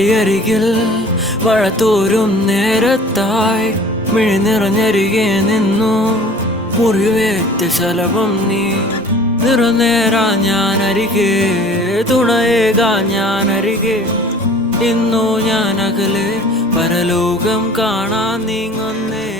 വഴിയരികിൽ വഴത്തോരും നേരത്തായി മിഴി നിറഞ്ഞരികെ നിന്നു മുറിവേറ്റ ശലഭം നീ നിറനേരാ ഞാനരികെ തുണയേകാ ഞാനരികെ ഇന്നു ഞാൻ അകലെ പരലോകം കാണാൻ നീങ്ങുന്നേ